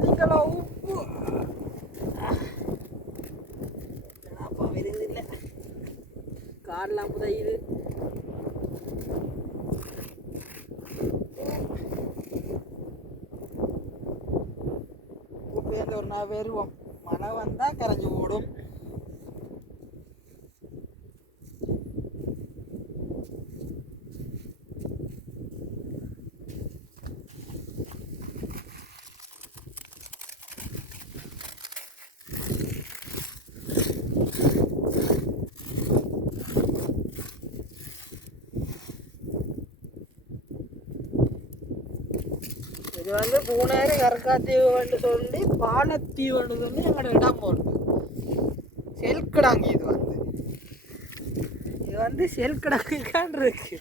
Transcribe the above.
பார்த்தீங்களா உப்பு அப்பா வருது இல்லை காடெல்லாம் புதையுது. உப்பு ஒரு நாள் வருவோம், மழை வந்தால் கரைஞ்சி ஓடும். இது வந்து பூனேரி கற்காத்தீவுன்னு சொல்லி பாலத்தீவுன்னு சொல்லி எங்களோட இடம் போட்டு செல்கிடாங்க. இது வந்து செல்கிடாங்குக்கான் இருக்கு.